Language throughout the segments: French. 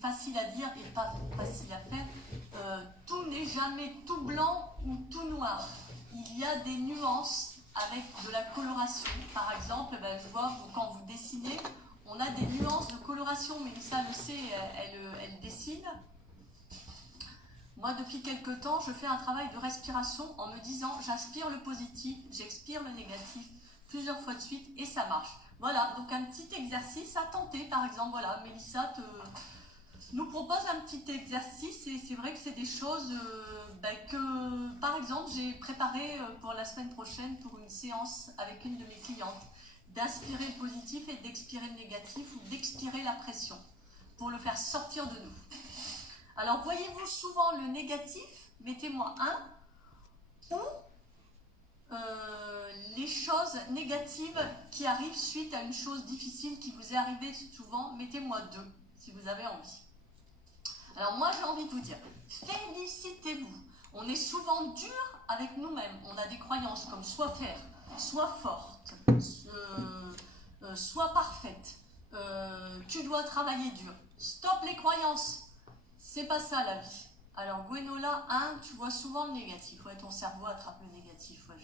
facile à dire et pas facile à faire. Tout n'est jamais tout blanc ou tout noir. Il y a des nuances avec de la coloration. Par exemple, je vois quand vous dessinez, on a des nuances de coloration. Mélissa le sait, elle dessine. Moi, depuis quelque temps, je fais un travail de respiration en me disant j'inspire le positif, j'expire le négatif plusieurs fois de suite et ça marche. Voilà, donc un petit exercice à tenter. Par exemple, voilà, Mélissa nous propose un petit exercice et c'est vrai que c'est des choses que, par exemple, j'ai préparé pour la semaine prochaine pour une séance avec une de mes clientes, d'inspirer le positif et d'expirer le négatif ou d'expirer la pression pour le faire sortir de nous. Alors, voyez-vous souvent le négatif, mettez-moi un, ou les choses négatives qui arrivent suite à une chose difficile qui vous est arrivée souvent, mettez-moi 2, si vous avez envie. Alors moi j'ai envie de vous dire, félicitez-vous. On est souvent dur avec nous-mêmes. On a des croyances comme soit faire, soit forte, soit parfaite. Tu dois travailler dur. Stop les croyances. C'est pas ça la vie. Alors Gwenola, tu vois souvent le négatif. Ouais, ton cerveau attrape le négatif. Ouais,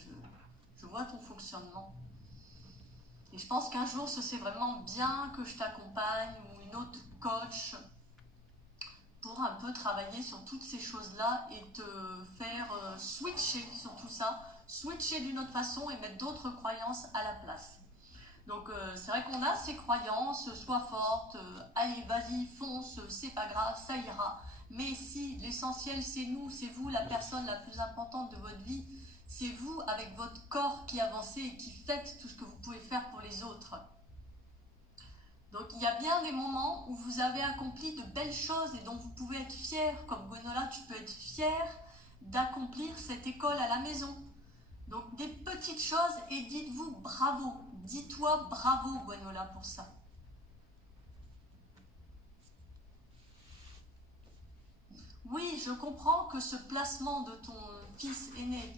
je vois ton fonctionnement. Et je pense qu'un jour, ce serait vraiment bien que je t'accompagne ou une autre coach pour un peu travailler sur toutes ces choses-là et te faire switcher sur tout ça, switcher d'une autre façon et mettre d'autres croyances à la place. Donc c'est vrai qu'on a ces croyances, sois forte, allez vas-y, fonce, c'est pas grave, ça ira. Mais si l'essentiel c'est nous, c'est vous la personne la plus importante de votre vie, c'est vous avec votre corps qui avancez et qui faites tout ce que vous pouvez faire pour les autres. Donc il y a bien des moments où vous avez accompli de belles choses et dont vous pouvez être fier. Comme Gwenola, tu peux être fier d'accomplir cette école à la maison. Donc des petites choses et dites-vous bravo. Dis-toi bravo Gwenola pour ça. Oui, je comprends que ce placement de ton fils aîné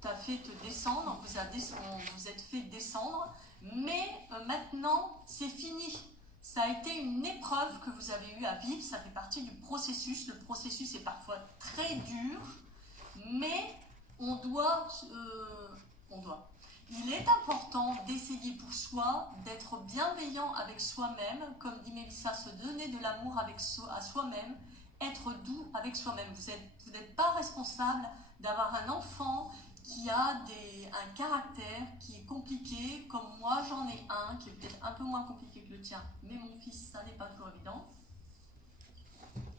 t'a fait te descendre, vous êtes fait descendre, mais maintenant c'est fini. Ça a été une épreuve que vous avez eu à vivre, ça fait partie du processus. Le processus est parfois très dur, mais on doit. Il est important d'essayer pour soi, d'être bienveillant avec soi-même, comme dit Mélissa, se donner de l'amour à soi-même, être doux avec soi-même. Vous n'êtes pas responsable d'avoir un enfant qui a un caractère qui est compliqué, comme moi j'en ai un, qui est peut-être un peu moins compliqué que le tien, mais mon fils, ça n'est pas toujours évident.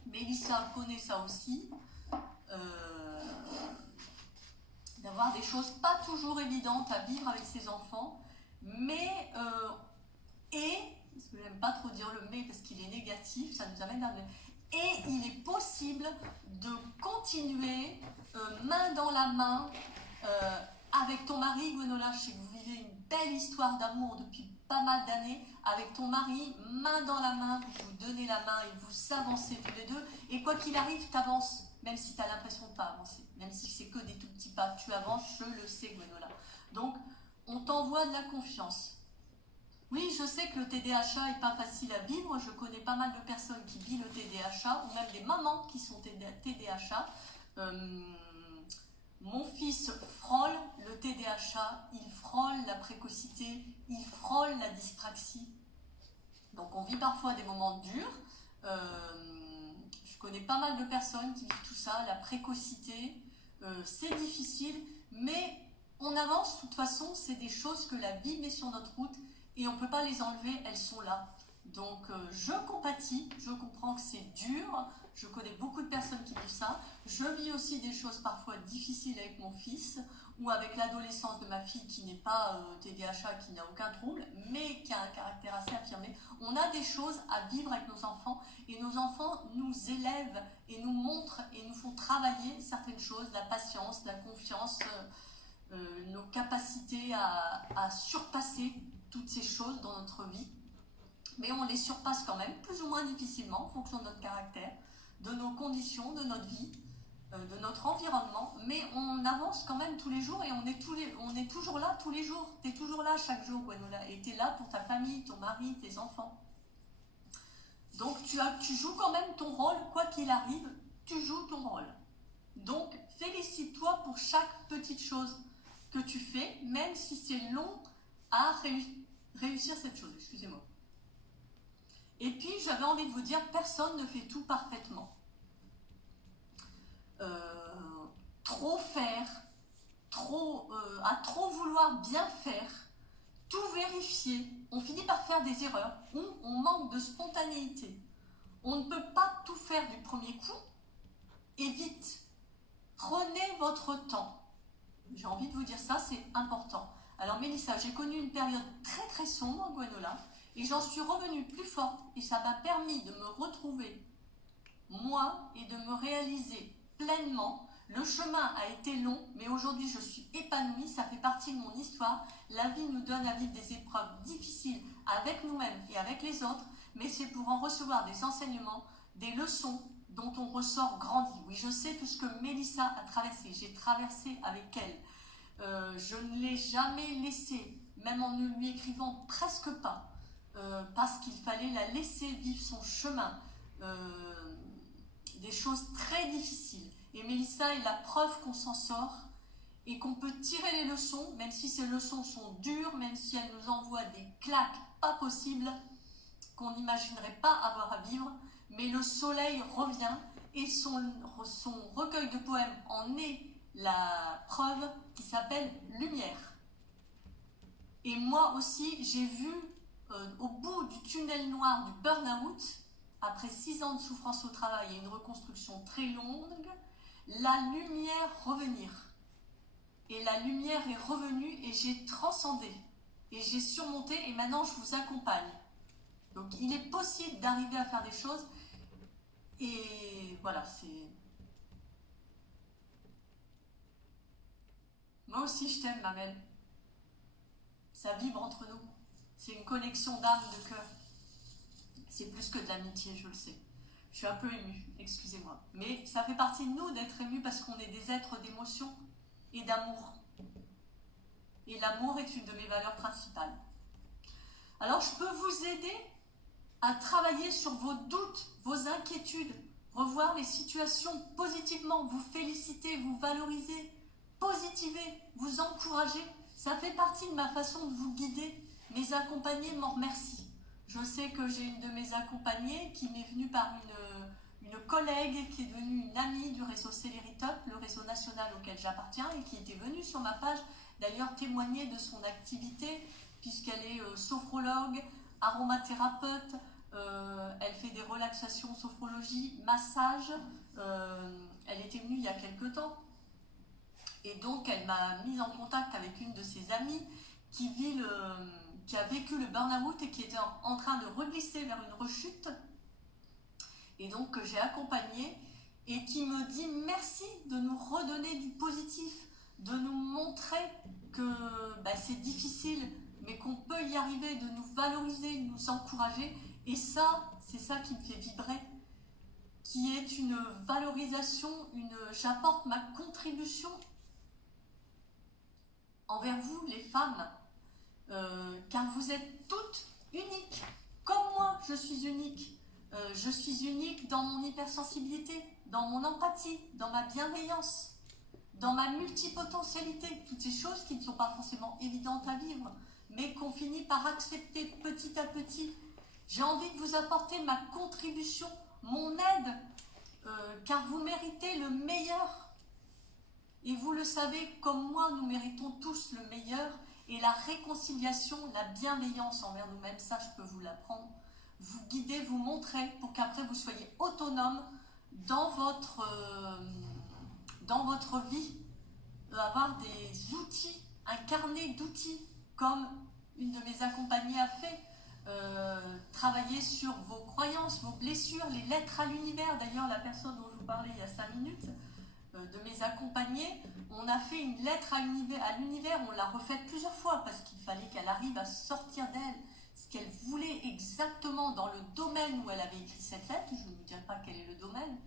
Mélissa connaît ça aussi. D'avoir des choses pas toujours évidentes à vivre avec ses enfants, mais parce que j'aime pas trop dire le mais parce qu'il est négatif, ça nous amène à et il est possible de continuer main dans la main avec ton mari. Gwenola, je sais que vous vivez une belle histoire d'amour depuis pas mal d'années avec ton mari, main dans la main, vous vous donnez la main et vous avancez tous les deux, et quoi qu'il arrive, tu avances. Même si tu as l'impression de ne pas avancer, même si c'est que des tout petits pas, tu avances, je le sais, Gwenola. Donc, on t'envoie de la confiance. Oui, je sais que le TDAH n'est pas facile à vivre, je connais pas mal de personnes qui vivent le TDAH, ou même des mamans qui sont TDAH. Mon fils frôle le TDAH, il frôle la précocité, il frôle la dyspraxie. Donc, on vit parfois des moments durs. Je connais pas mal de personnes qui vivent tout ça, la précocité, c'est difficile, mais on avance. De toute façon, c'est des choses que la vie met sur notre route et on ne peut pas les enlever, elles sont là. Donc je compatis, je comprends que c'est dur, je connais beaucoup de personnes qui vivent ça. Je vis aussi des choses parfois difficiles avec mon fils ou avec l'adolescence de ma fille qui n'est pas TDAH, qui n'a aucun trouble, mais qui a un caractère assez affirmé. On a des choses à vivre avec nos enfants et nos enfants nous élèvent et nous montrent et nous font travailler certaines choses, la patience, la confiance, nos capacités à surpasser toutes ces choses dans notre vie. Mais on les surpasse quand même, plus ou moins difficilement, en fonction de notre caractère, de nos conditions, de notre vie, de notre environnement. Mais on avance quand même tous les jours et on est toujours là tous les jours. Tu es toujours là chaque jour, Gwenola. Et tu es là pour ta famille, ton mari, tes enfants. Donc tu joues quand même ton rôle, quoi qu'il arrive, tu joues ton rôle. Donc félicite-toi pour chaque petite chose que tu fais, même si c'est long à réussir cette chose, excusez-moi. Et puis j'avais envie de vous dire, personne ne fait tout parfaitement. Trop faire, à trop vouloir bien faire, tout vérifier, on finit par faire des erreurs ou on manque de spontanéité. On ne peut pas tout faire du premier coup et vite. Prenez votre temps. J'ai envie de vous dire ça, c'est important. Alors Mélissa, j'ai connu une période très très sombre, Gwenola, et j'en suis revenue plus forte et ça m'a permis de me retrouver, moi, et de me réaliser pleinement. Le chemin a été long, mais aujourd'hui je suis épanouie, ça fait partie de mon histoire. La vie nous donne à vivre des épreuves difficiles avec nous-mêmes et avec les autres, mais c'est pour en recevoir des enseignements, des leçons dont on ressort grandi. Oui, je sais tout ce que Mélissa a traversé, j'ai traversé avec elle. Je ne l'ai jamais laissée, même en ne lui écrivant presque pas, parce qu'il fallait la laisser vivre son chemin. Des choses très difficiles. Et Mélissa est la preuve qu'on s'en sort et qu'on peut tirer les leçons, même si ces leçons sont dures, même si elles nous envoient des claques pas possibles, qu'on n'imaginerait pas avoir à vivre, mais le soleil revient et son recueil de poèmes en est la preuve, qui s'appelle Lumière. Et moi aussi, j'ai vu au bout du tunnel noir du burn-out, après 6 ans de souffrance au travail et une reconstruction très longue, la lumière revenir. Et la lumière est revenue et j'ai transcendé. Et j'ai surmonté et maintenant je vous accompagne. Donc il est possible d'arriver à faire des choses. Et voilà, c'est... Moi aussi je t'aime, ma belle. Ça vibre entre nous. C'est une connexion d'âme, de cœur. C'est plus que de l'amitié, je le sais. Je suis un peu émue, excusez-moi. Mais ça fait partie de nous d'être émue parce qu'on est des êtres d'émotion et d'amour. Et l'amour est une de mes valeurs principales. Alors je peux vous aider à travailler sur vos doutes, vos inquiétudes, revoir les situations positivement, vous féliciter, vous valoriser, positiver, vous encourager. Ça fait partie de ma façon de vous guider. Mes accompagnés m'en remercient. Je sais que j'ai une de mes accompagnées qui m'est venue par une collègue qui est devenue une amie du réseau Celeritop, le réseau national auquel j'appartiens, et qui était venue sur ma page d'ailleurs témoigner de son activité, puisqu'elle est sophrologue, aromathérapeute, elle fait des relaxations, sophrologie, massage. Elle était venue il y a quelque temps. Et donc, elle m'a mise en contact avec une de ses amies qui a vécu le burn-out et qui était en train de reglisser vers une rechute. Et donc, que j'ai accompagnée et qui me dit merci de nous redonner du positif, de nous montrer que c'est difficile, mais qu'on peut y arriver, de nous valoriser, de nous encourager. Et ça, c'est ça qui me fait vibrer, qui est une valorisation, j'apporte ma contribution envers vous, les femmes, car vous êtes toutes uniques. Comme moi, je suis unique. Je suis unique dans mon hypersensibilité, dans mon empathie, dans ma bienveillance, dans ma multipotentialité. Toutes ces choses qui ne sont pas forcément évidentes à vivre, mais qu'on finit par accepter petit à petit. J'ai envie de vous apporter ma contribution, mon aide, car vous méritez le meilleur. Et vous le savez, comme moi, nous méritons tous le meilleur. Et la réconciliation, la bienveillance envers nous-mêmes, ça je peux vous l'apprendre. Vous guider, vous montrer pour qu'après vous soyez autonome dans votre vie, avoir des outils, un carnet d'outils comme une de mes accompagnées a fait, travailler sur vos croyances, vos blessures, les lettres à l'univers. D'ailleurs, la personne dont je vous parlais il y a 5 minutes, de mes accompagnés, on a fait une lettre à l'univers, on l'a refaite plusieurs fois parce qu'il fallait qu'elle arrive à sortir d'elle ce qu'elle voulait exactement dans le domaine où elle avait écrit cette lettre. Je ne vous dirai pas quel est le domaine.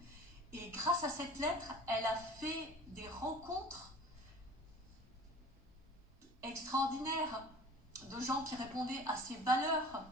Et grâce à cette lettre, elle a fait des rencontres extraordinaires de gens qui répondaient à ses valeurs,